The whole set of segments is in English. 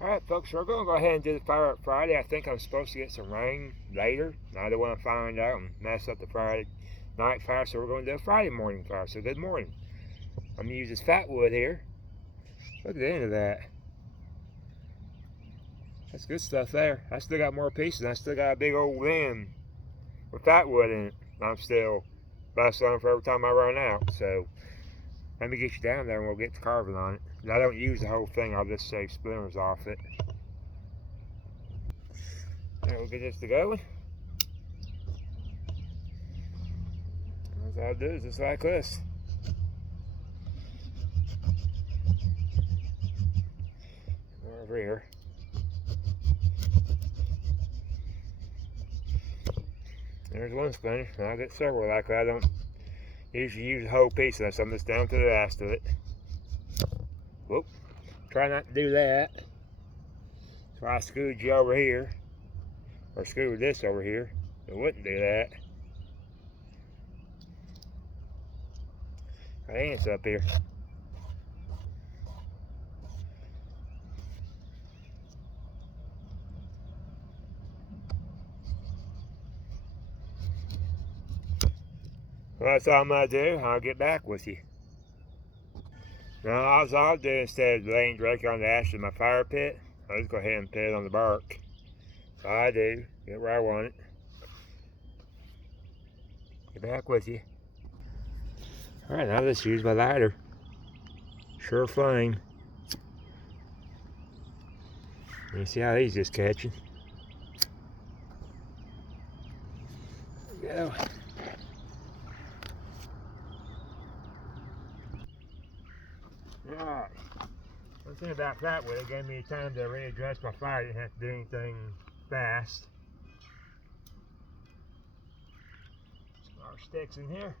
Alright folks, so we're going to go ahead and do the fire up Friday. I think I'm supposed to get some rain later. I don't want to find out and mess up the Friday night fire, so we're going to do a Friday morning fire. So good morning. I'm going to use this fat wood here. Look at the end of that. That's good stuff there. I still got more pieces. I still got a big old limb with fat wood in it. I'm still busting on for every time I run out. So let me get you down there and we'll get to carving on it. I don't use the whole thing, I'll just save splinters off it. Alright, we'll get this to going. All I'll do is just like this. Over here. There's one splinter, and I'll get several like that. I don't usually use the whole piece unless I'm just down to the last of it. Whoop. Try not to do that. So I screwed you over here, or screwed this over here. It wouldn't do that. Got ants up here. Well, that's all I'm going to do. I'll get back with you. Now, all I'll do instead of laying directly on the ash of my fire pit, I'll just go ahead and put it on the bark. So I do. Get where I want it. Get back with you. Alright, now let's use my lighter. Sure flame. You see how these just catching. There we go. Alright. One thing about that wood, it gave me time to readjust my fire. I didn't have to do anything fast. Some more sticks in here.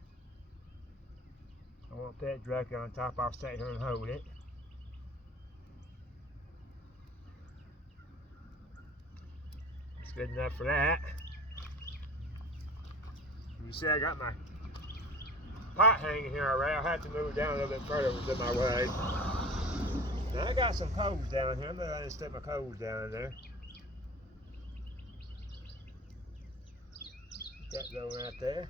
I won't put it directly on top. I'll stay here and hold it. That's good enough for that. You see I got my pot hanging here already. I'll have to move it down a little bit further with my way. Now I got some coals down here. I'm going to stick my coals down in there. Get that going right there.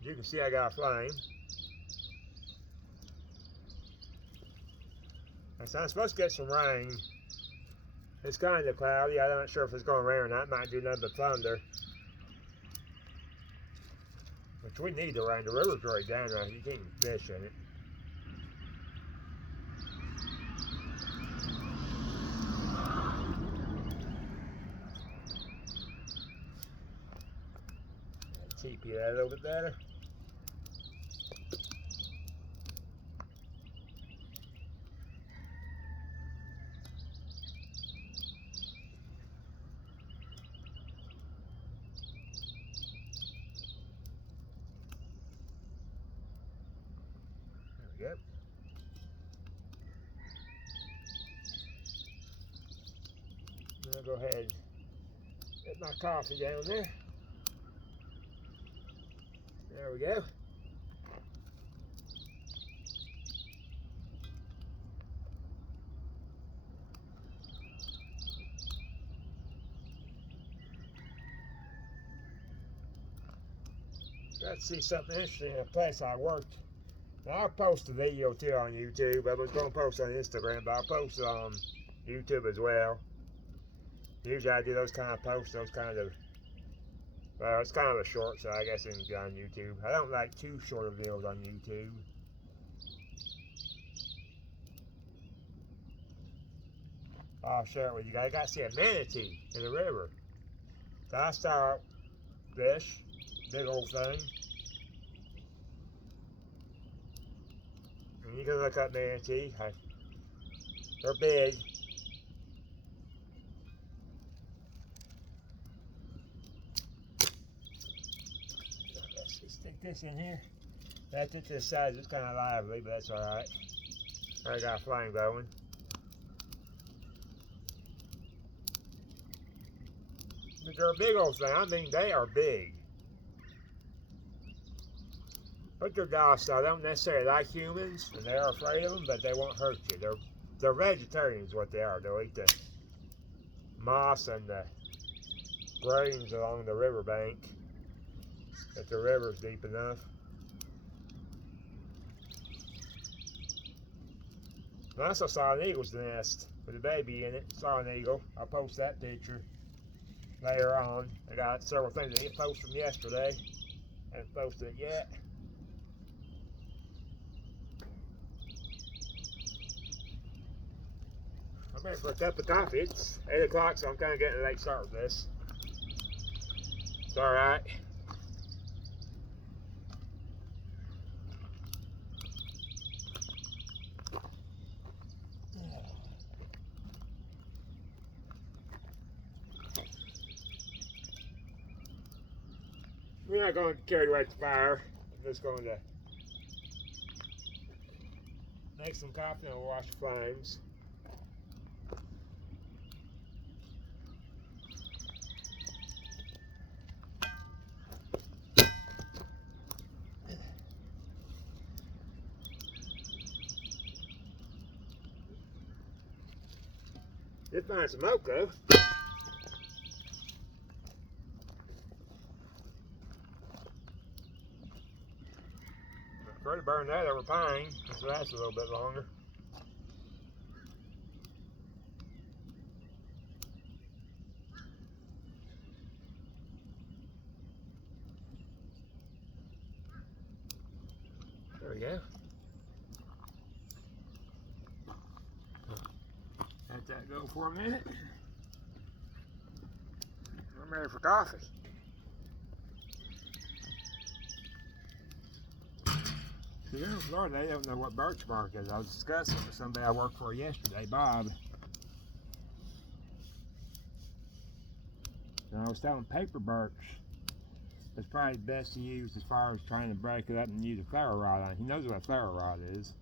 As you can see, I got a flame. So I'm supposed to get some rain. It's kind of cloudy. I'm not sure if it's going to rain or not. It might do nothing but thunder. Which we need the rain. The river's right down there. You can't fish in it. TP that a little bit better. There we go. I'll go ahead and get my coffee down there. There we go. Got to see something interesting in a place I worked. Now, I'll post a video too on YouTube. I was going to post on Instagram, but I'll post it on YouTube as well. Usually I do those kind of posts, those kind of, well, it's kind of a short, so I guess it can be on YouTube. I don't like too short of videos on YouTube. I'll share it with you guys. I got to see a manatee in the river. So I saw this big old thing. And you can look up manatee. They're big. Let's stick this in here. That's it to the side. It's kind of lively, but that's alright. I got a flame going. But they're a big old thing. I mean, they are big. But they're docile. They don't necessarily like humans, and they're afraid of them, but they won't hurt you. they're vegetarians, what they are. They'll eat the moss and the grains along the riverbank if the river's deep enough. I also saw an eagle's nest with a baby in it. Saw an eagle. I'll post that picture later on. I got several things I didn't post from yesterday. Haven't posted it yet. I'm ready for a cup of coffee. It's 8 o'clock, so I'm kind of getting a late start with this. It's alright. We're not going to carry away the fire. I'm just going to make some coffee and watch the flames. Did find some smoke though. Try to burn that over pine, so that's a little bit longer. There we go. Let that go for a minute. I'm ready for coffee. You know, Lord, they don't know what birch bark is. I was discussing it with somebody I worked for yesterday, Bob. And I was telling paper birch is probably best to use as far as trying to break it up and use a ferro rod on it. He knows what a ferro rod is.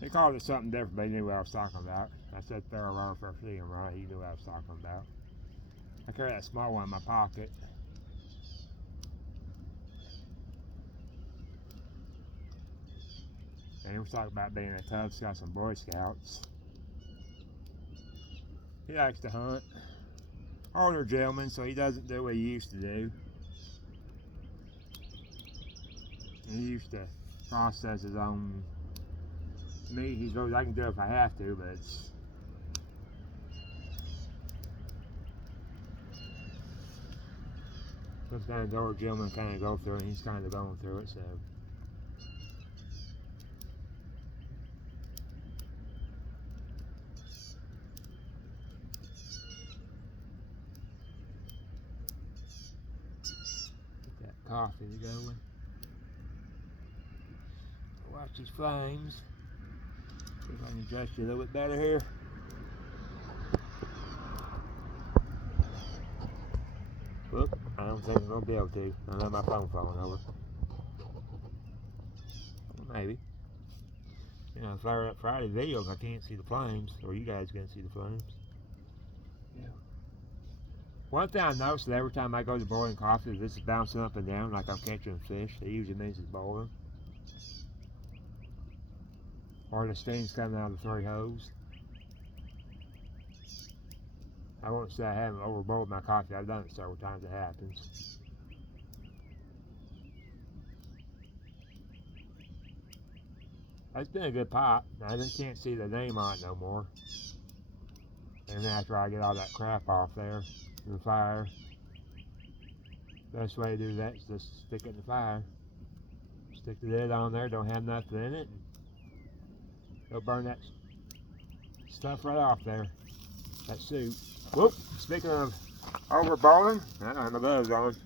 He called it something different, but he knew what I was talking about. I said ferro rod for seeing rod. He knew what I was talking about. I carry that small one in my pocket. And he was talking about being a Cub Scout, some Boy Scouts. He likes to hunt. Older gentleman, so he doesn't do what he used to do. He used to process his own meat. He goes, I can do it if I have to, but it's... Sometimes the older gentlemen kind of go through it, and he's kind of going through it, so... Coffee going. Watch these flames. See if I can adjust you a little bit better here. Whoop, I don't think I'm going to be able to. I let my phone falling over. Well, maybe. You know, Fire Up Friday videos, I can't see the flames. Or you guys can see the flames. Yeah. One thing I noticed that every time I go to boiling coffee, if this is bouncing up and down like I'm catching fish, it usually means it's boiling. Or the steam's coming out of the 3 hose. I won't say I haven't overboiled my coffee. I've done it several times. It happens. It's been a good pot. I just can't see the name on it no more. And after I get all that crap off there, the fire. Best way to do that is just stick it in the fire. Stick the lid on there, don't have nothing in it. It'll burn that stuff right off there. That soup. Whoop! Speaking of overboiling, I don't have my gloves on.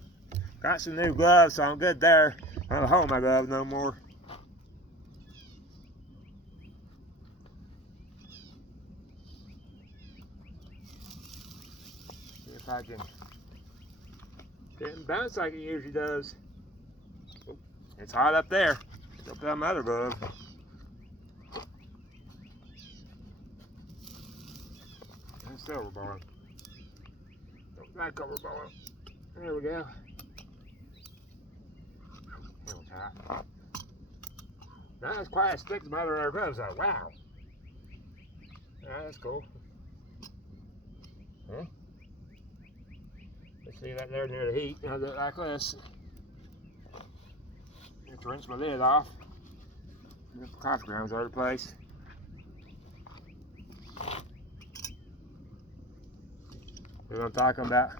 Got some new gloves, so I'm good there. I don't hold my gloves no more. See if I can. Didn't bounce like it usually does. It's hot up there. Still put on my other glove. And still overboiling. Don't like overboiling. There we go. It was hot. Not as quiet as thick as my other gloves though. Wow. Alright, that's cool. Huh? Let's see that there near the heat. I do it like this. Have to rinse my lid off. The coffee grounds all over the place. What I'm talking about?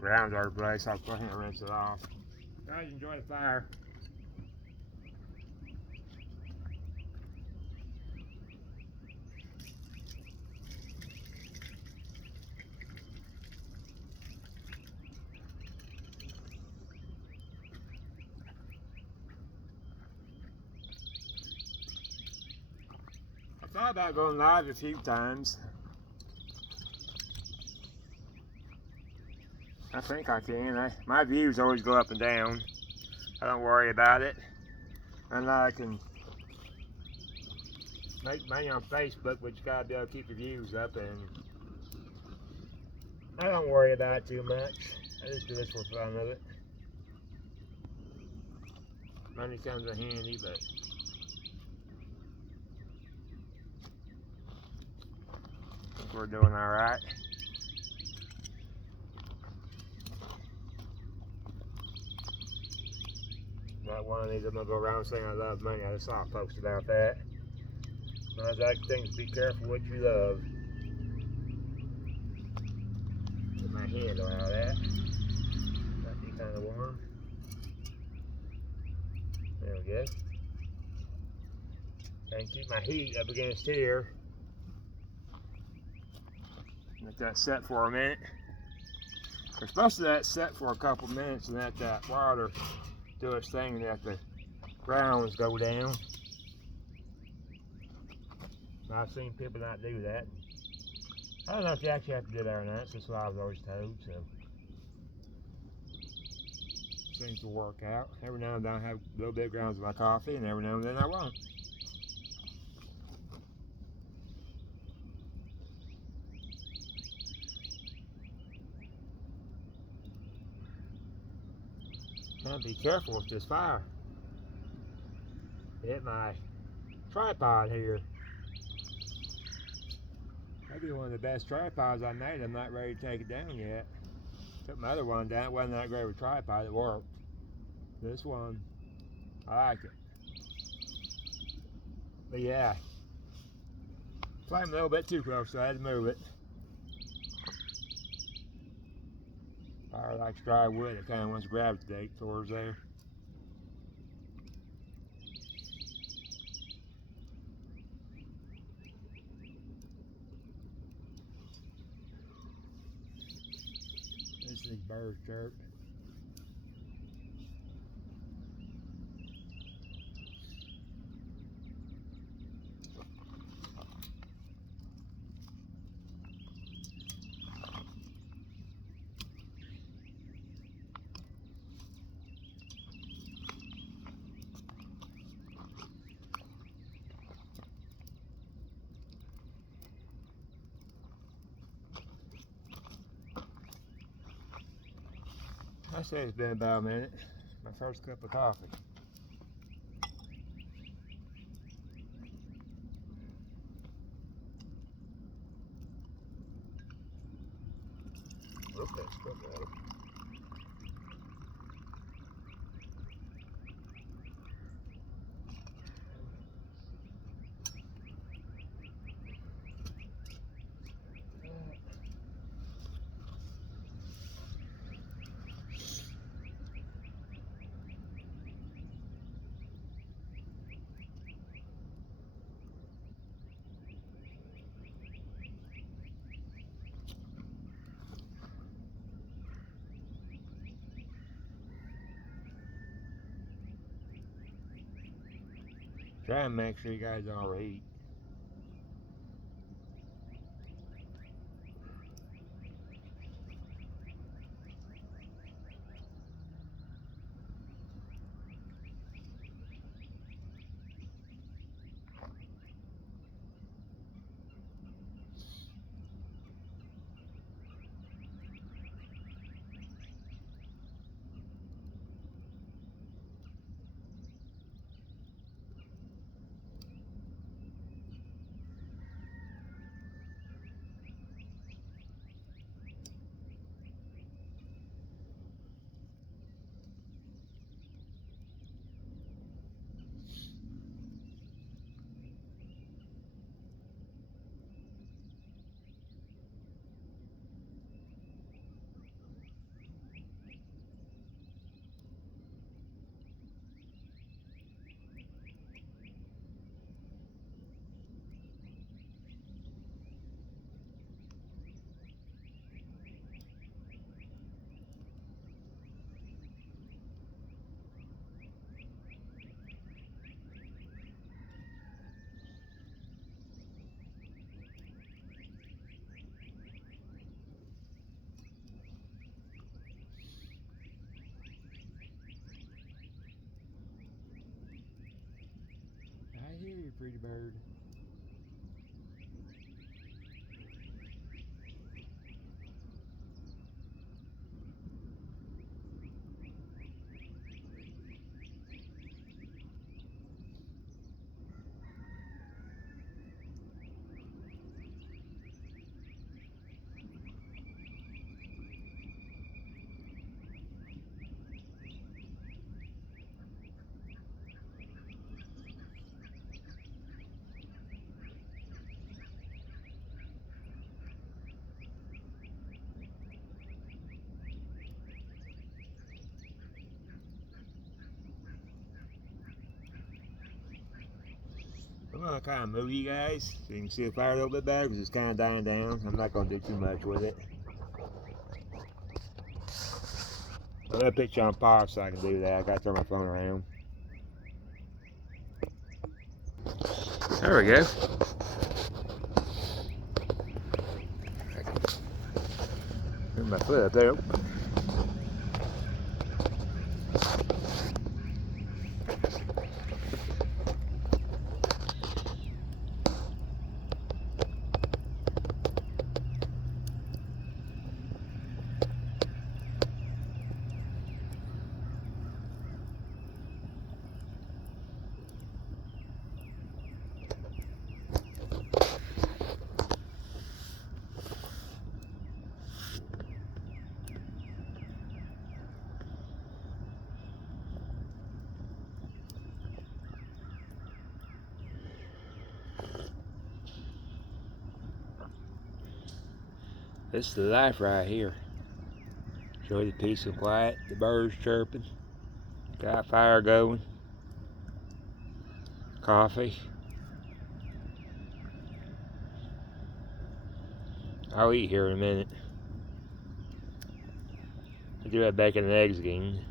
Grounds all over the place. I'll go ahead and rinse it off. Guys, enjoy the fire. I thought about going live a few times. I think I can. My views always go up and down. I don't worry about it. I know I can make money on Facebook, but you gotta be able to keep your views up, and I don't worry about it too much. I just do this for fun of it. Money comes in handy, but I think we're doing alright. Not one of these I'm gonna go around saying I love money. I just saw a post about that. I was like, things, be careful what you love. Get my hand on all that. Might be kind of warm. There we go. And keep my heat up against here. Let that set for a minute. We're supposed to let it set for a couple minutes and let that water do its thing and let the grounds go down. I've seen people not do that. I don't know if you actually have to do that or not. That's what I was always told. So seems to work out. Every now and then I have a little bit of grounds in my coffee, and every now and then I won't. Now be careful with this fire. Hit my tripod here. Maybe one of the best tripods I made. I'm not ready to take it down yet. Took my other one down. It wasn't that great of a tripod. It worked. This one, I like it. But yeah, flame a little bit too close, so I had to move it. Fire likes dry wood. It kind of wants to gravitate towards there. These birds chirp. I say it's been about a minute. My first cup of coffee. Okay, still got it. Try and make sure you guys all eat. pretty bird. I'm going to kind of move you guys so you can see the fire a little bit better because it's kind of dying down. I'm not going to do too much with it. I'm going to put you on pause so I can do that. I got to turn my phone around. There we go. Put my foot up there. This is the life right here. Enjoy the peace and quiet, the birds chirping, got fire going, coffee. I'll eat here in a minute. I do have bacon and eggs again.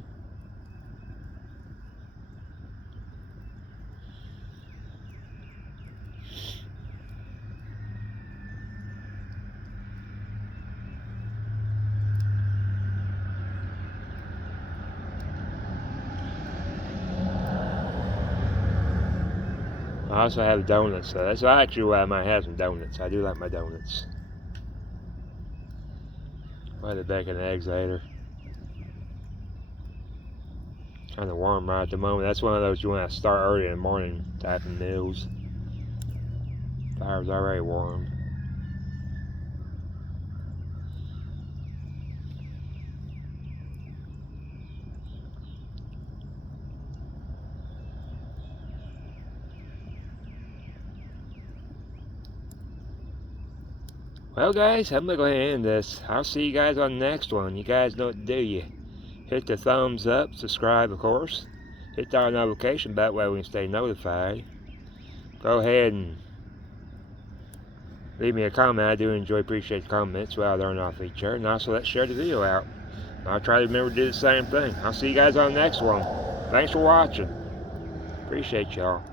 I also have donuts, so that's actually why I might have some donuts. I do like my donuts. I'll have the bacon and eggs later. Kind of warm right at the moment. That's one of those you want to start early in the morning type of meals. Fire's already warm. Well guys, I'm going to go ahead and end this. I'll see you guys on the next one. You guys know what to do. You hit the thumbs up, subscribe of course. Hit that notification bell, that way we can stay notified. Go ahead and leave me a comment. I do appreciate the comments. Well, they're off each other. And also let's share the video out. I'll try to remember to do the same thing. I'll see you guys on the next one. Thanks for watching. Appreciate y'all.